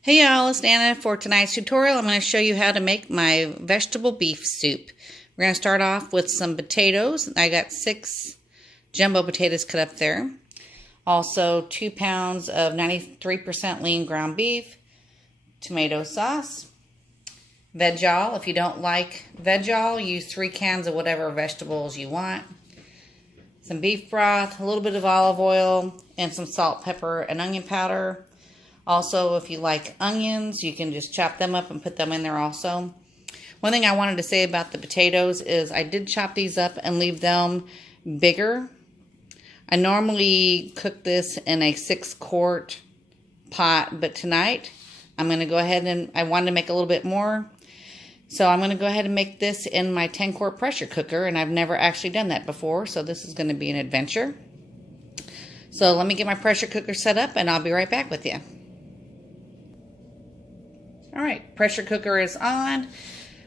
Hey y'all, it's Anna. For tonight's tutorial, I'm going to show you how to make my vegetable beef soup. We're going to start off with some potatoes. I got 6 jumbo potatoes cut up there. Also 2 pounds of 93% lean ground beef, tomato sauce, Veg.all. If you don't like Veg.all, use 3 cans of whatever vegetables you want. Some beef broth, a little bit of olive oil, and some salt, pepper, and onion powder. Also, if you like onions, you can just chop them up and put them in there also. One thing I wanted to say about the potatoes is I did chop these up and leave them bigger. I normally cook this in a 6-quart pot, but tonight I'm going to go ahead and I wanted to make a little bit more. So I'm going to go ahead and make this in my 10-quart pressure cooker, and I've never actually done that before, so this is going to be an adventure. So let me get my pressure cooker set up and I'll be right back with you. Alright, pressure cooker is on.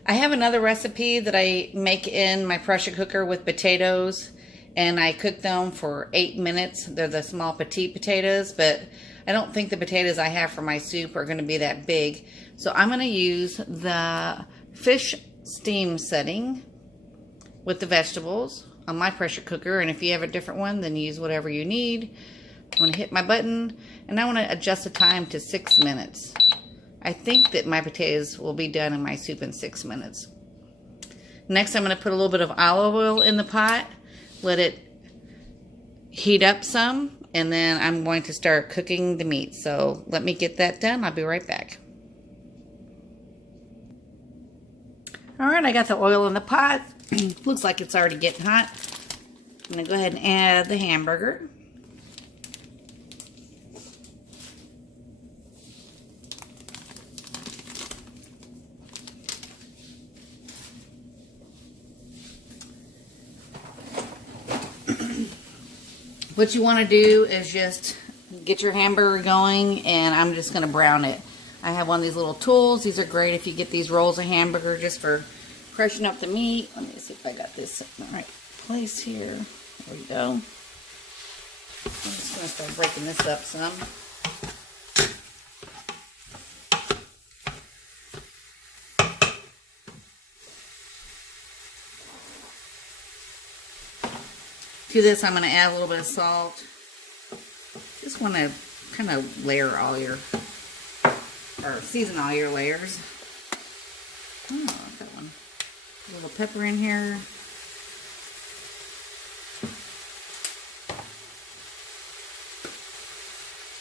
I have another recipe that I make in my pressure cooker with potatoes, and I cook them for 8 minutes. They're the small petite potatoes, but I don't think the potatoes I have for my soup are going to be that big. So I'm going to use the fish steam setting with the vegetables on my pressure cooker, and if you have a different one, then use whatever you need. I'm going to hit my button, and I want to adjust the time to 6 minutes. I think that my potatoes will be done in my soup in 6 minutes. Next, I'm going to put a little bit of olive oil in the pot, let it heat up some, and then I'm going to start cooking the meat. So let me get that done. I'll be right back. Alright, I got the oil in the pot. Looks like it's already getting hot. I'm going to go ahead and add the hamburger. What you want to do is just get your hamburger going, and I'm just going to brown it. I have one of these little tools. These are great if you get these rolls of hamburger just for crushing up the meat. Let me see if I got this in the right place here. There we go. I'm just going to start breaking this up some. To this, I'm going to add a little bit of salt. Just want to kind of layer all your, or season all your layers. Oh, I got one. A little pepper in here.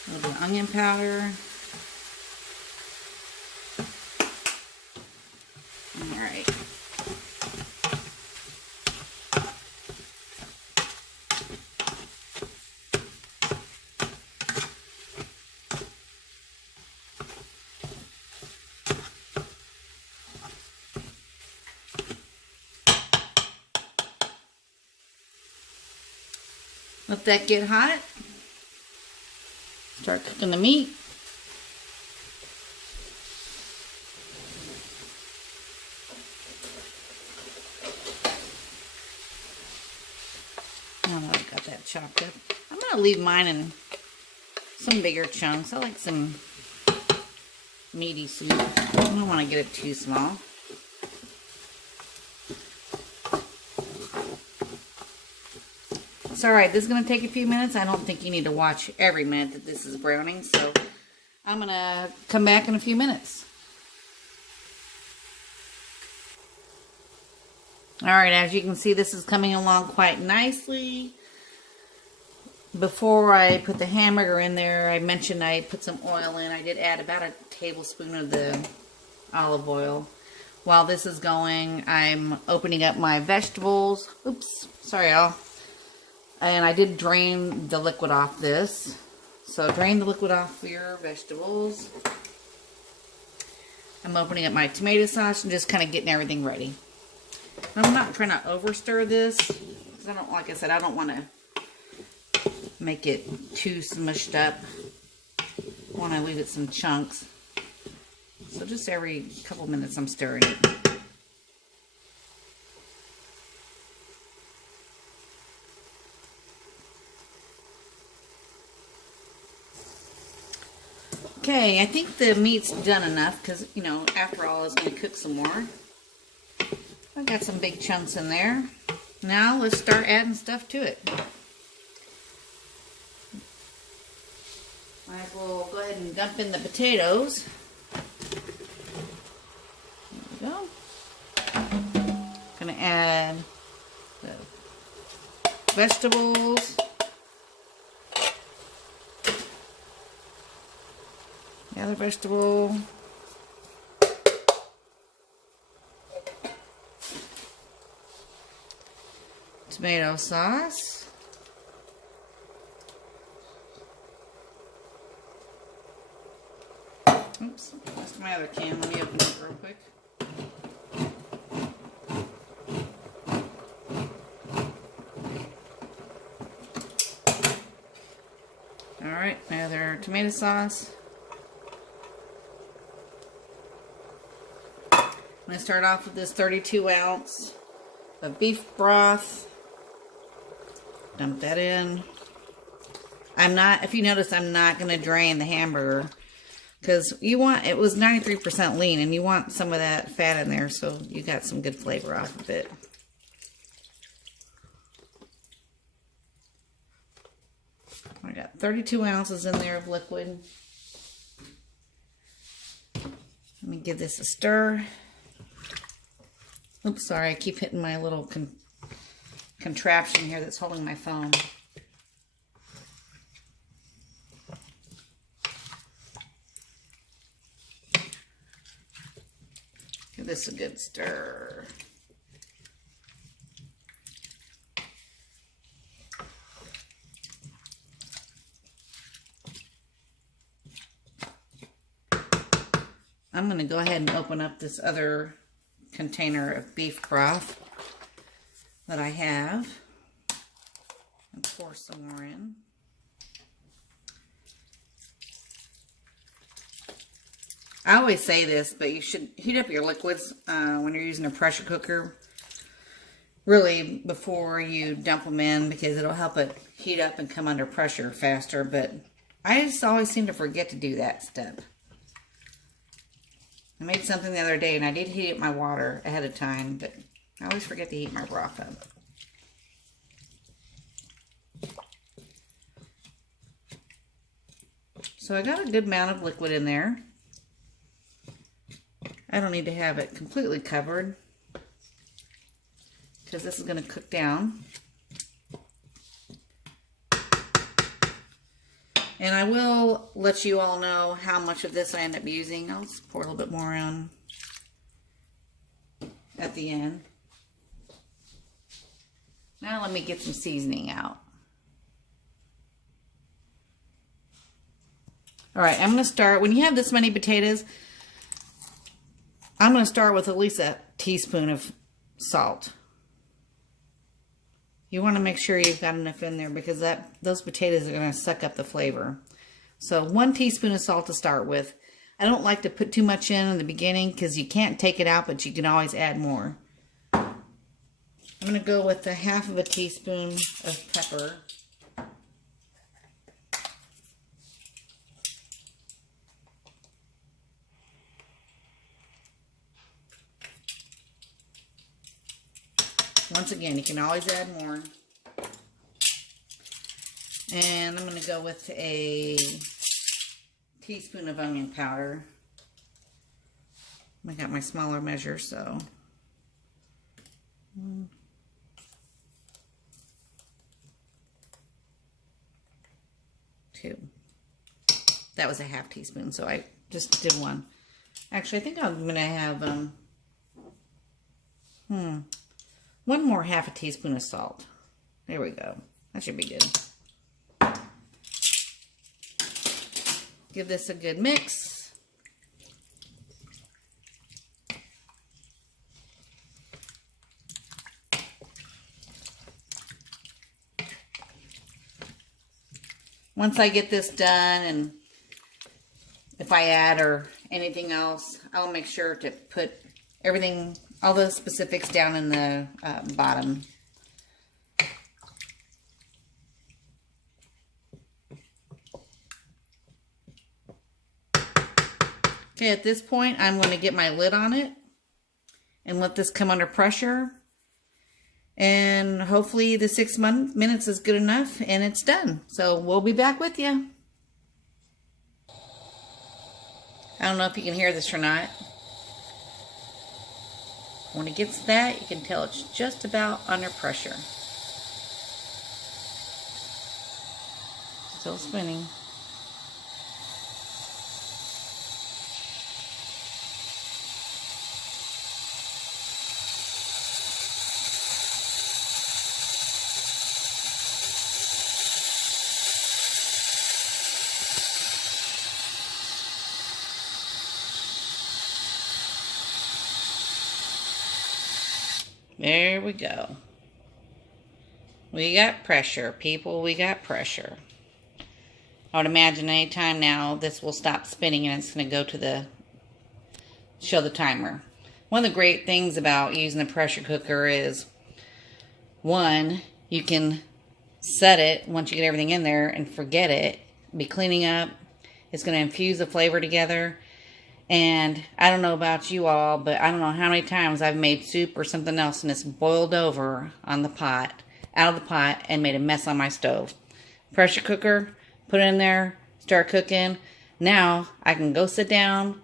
A little bit of onion powder. All right. Let that get hot. Start cooking the meat. Now that I've got that chopped up, I'm going to leave mine in some bigger chunks. I like some meaty soup. I don't want to get it too small. It's alright, this is going to take a few minutes. I don't think you need to watch every minute that this is browning, so I'm going to come back in a few minutes. Alright, as you can see, this is coming along quite nicely. Before I put the hamburger in there, I mentioned I put some oil in. I did add about a tablespoon of the olive oil. While this is going, I'm opening up my vegetables. Oops, sorry y'all. And I did drain the liquid off this. So drain the liquid off your vegetables. I'm opening up my tomato sauce and just kind of getting everything ready. I'm not trying to over stir this, because I don't, like I said, I don't want to make it too smushed up. I want to leave it some chunks. So just every couple minutes I'm stirring it. Okay, I think the meat's done enough because, you know, after all, it's going to cook some more. I've got some big chunks in there. Now let's start adding stuff to it. I will go ahead and dump in the potatoes. There we go. Gonna add the vegetables. The other vegetable. Tomato sauce. Oops, that's my other can. Let me open it real quick. Alright, my other tomato sauce. I'm going to start off with this 32 ounce of beef broth. Dump that in. If you notice, I'm not going to drain the hamburger. Because it was 93% lean, and you want some of that fat in there, so you got some good flavor off of it. I got 32 ounces in there of liquid. Let me give this a stir. Oops, sorry, I keep hitting my little contraption here that's holding my phone. Give this a good stir. I'm going to go ahead and open up this other container of beef broth that I have and pour some more in. I always say this, but you should heat up your liquids when you're using a pressure cooker really before you dump them in, because it'll help it heat up and come under pressure faster. But I just always seem to forget to do that step. I made something the other day and I did heat up my water ahead of time, but I always forget to heat my broth up. So I got a good amount of liquid in there. I don't need to have it completely covered because this is going to cook down. And I will let you all know how much of this I end up using. I'll just pour a little bit more on at the end. Now let me get some seasoning out. All right, I'm going to start, when you have this many potatoes, I'm going to start with at least a teaspoon of salt. You want to make sure you've got enough in there because those potatoes are going to suck up the flavor. So 1 teaspoon of salt to start with. I don't like to put too much in the beginning because you can't take it out, but you can always add more. I'm going to go with a half of a teaspoon of pepper. Once again, you can always add more. And I'm going to go with a teaspoon of onion powder. I got my smaller measure, so 1, 2. That was a half teaspoon, so I just did 1. Actually, I think I'm going to have 1 more half a teaspoon of salt. There we go. That should be good. Give this a good mix. Once I get this done, and if I add or anything else, I'll make sure to put everything, all the specifics down in the bottom. Okay, at this point, I'm going to get my lid on it and let this come under pressure. And hopefully the 6 minutes is good enough and it's done. So we'll be back with you. I don't know if you can hear this or not. When it gets to that, you can tell it's just about under pressure. Still spinning. There we go. We got pressure, people. We got pressure. I would imagine any time now this will stop spinning and it's going to go to show the timer. One of the great things about using the pressure cooker is, one, you can set it once you get everything in there and forget it. Be cleaning up. It's going to infuse the flavor together. And I don't know about you all, but I don't know how many times I've made soup or something else and it's boiled over on the pot, out of the pot, and made a mess on my stove. Pressure cooker, put it in there, start cooking. Now I can go sit down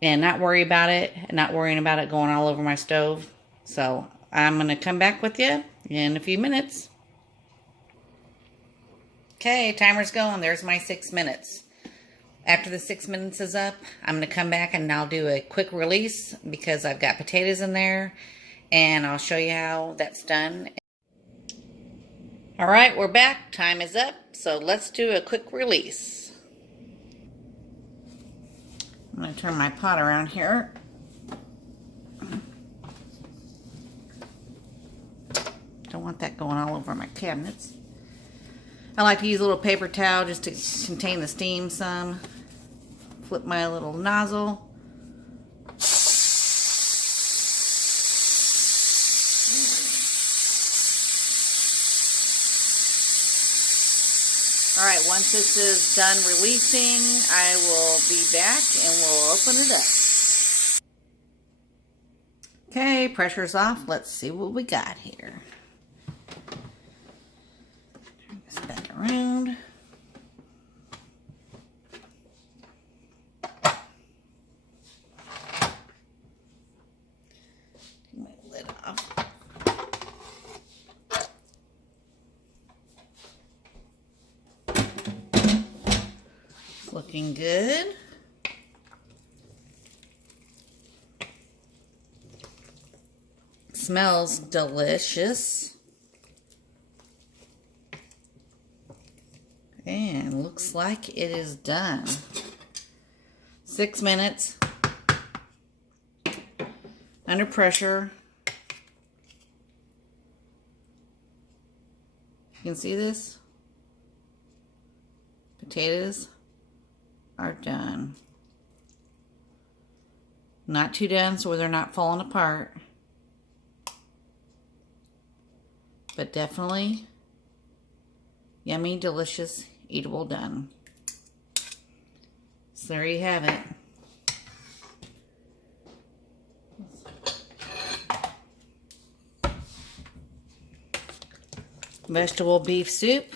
and not worry about it, and not worrying about it going all over my stove. So I'm going to come back with you in a few minutes. Okay, timer's going. There's my 6 minutes. After the 6 minutes is up, I'm going to come back and I'll do a quick release because I've got potatoes in there, and I'll show you how that's done. All right, we're back. Time is up, so let's do a quick release. I'm going to turn my pot around here. Don't want that going all over my cabinets. I like to use a little paper towel just to contain the steam some. Flip my little nozzle. Alright, once this is done releasing, I will be back and we'll open it up. Okay, pressure's off. Let's see what we got here. Turn this back around. Take my lid off. It's looking good. Smells delicious. And looks like it is done. 6 minutes. Under pressure. You can see this. Potatoes are done. Not too done so they're not falling apart. But definitely yummy, delicious, eatable done. So there you have it. Vegetable beef soup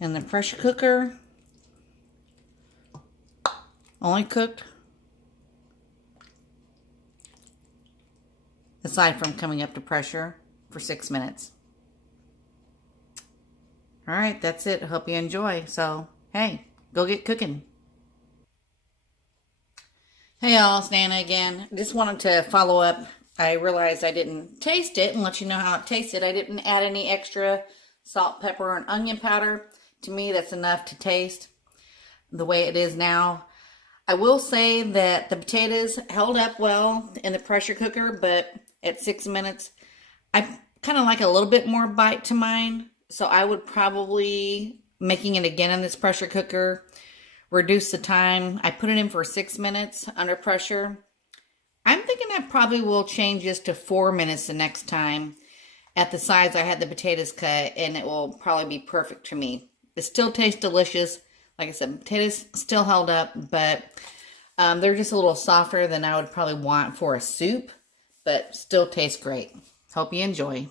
in the pressure cooker. Only cooked, aside from coming up to pressure, for 6 minutes. Alright, that's it. Hope you enjoy. So, hey, go get cooking. Hey y'all, it's Nana again. Just wanted to follow up. I realized I didn't taste it and let you know how it tasted. I didn't add any extra salt, pepper, and onion powder. To me, that's enough to taste the way it is now. I will say that the potatoes held up well in the pressure cooker, but at 6 minutes, I kind of like a little bit more bite to mine. So I would probably, making it again in this pressure cooker, reduce the time. I put it in for 6 minutes under pressure. I'm thinking I probably will change this to 4 minutes the next time at the size I had the potatoes cut, and it will probably be perfect for me. It still tastes delicious. Like I said, potatoes still held up, but They're just a little softer than I would probably want for a soup, but still taste great. Hope you enjoy.